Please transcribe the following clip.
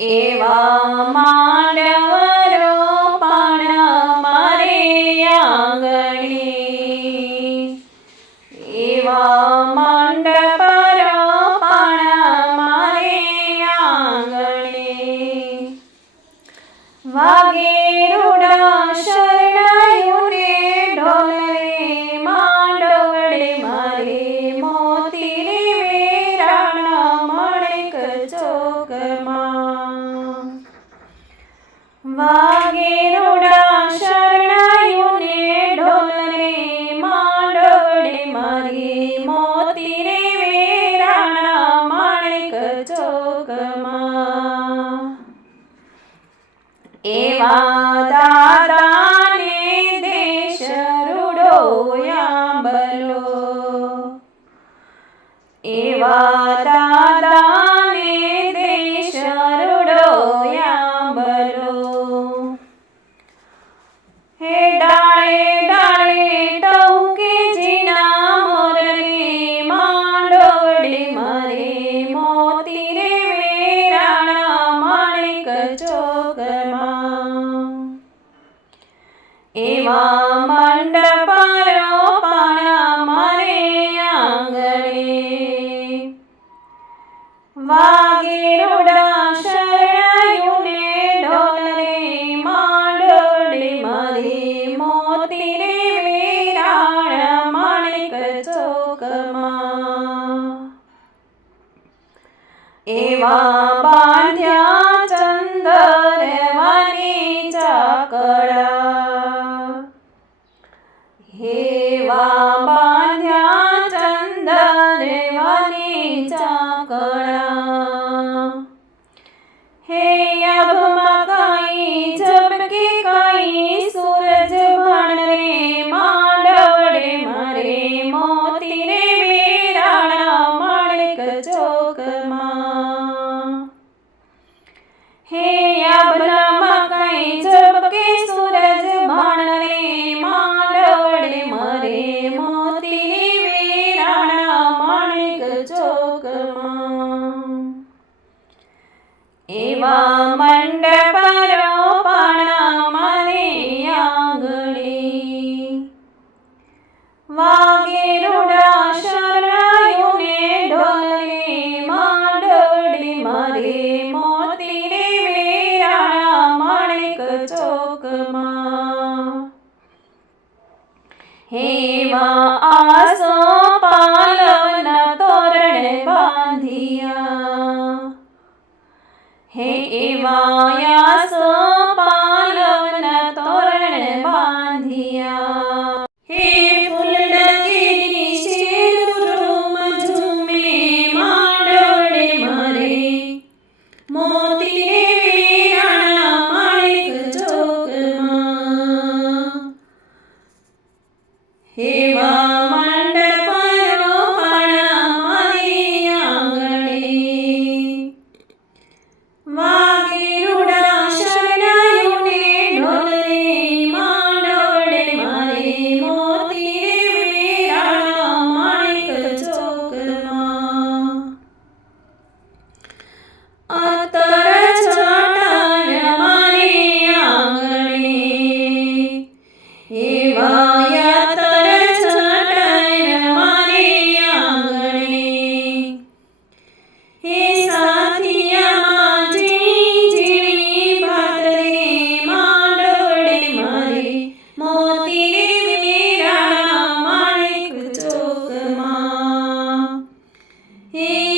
એવા માંડવરો પણ મારે આંગણી. એવા મંડપરો પણ મારે આંગણી. વાગે રૂડા શરણાયુને વાગે રૂડા શરણાયુને ઢોલરે માંડવડે મારી મોતી રે વેરાણા માણેક ચોકમાં. એવા દાદાને દેશ રૂડો આંબલો એવા એવા મંડપારો પાણા મારે આંગણે વાગે રૂડા શરણાયુને ઢોલરે માંડવડે મારી મોતી રે વેરાણ માણેક ચોકમાં એવા બાંધ્યા कळा. એવા મંડપરો પાણા મારે આંગણે વાગે રૂડા શરણાયુને ઢોલરે માંડવડે મારે મોતી રે વેરાણા માણેક ચોકમાં હેવા આસો हे माया Hey.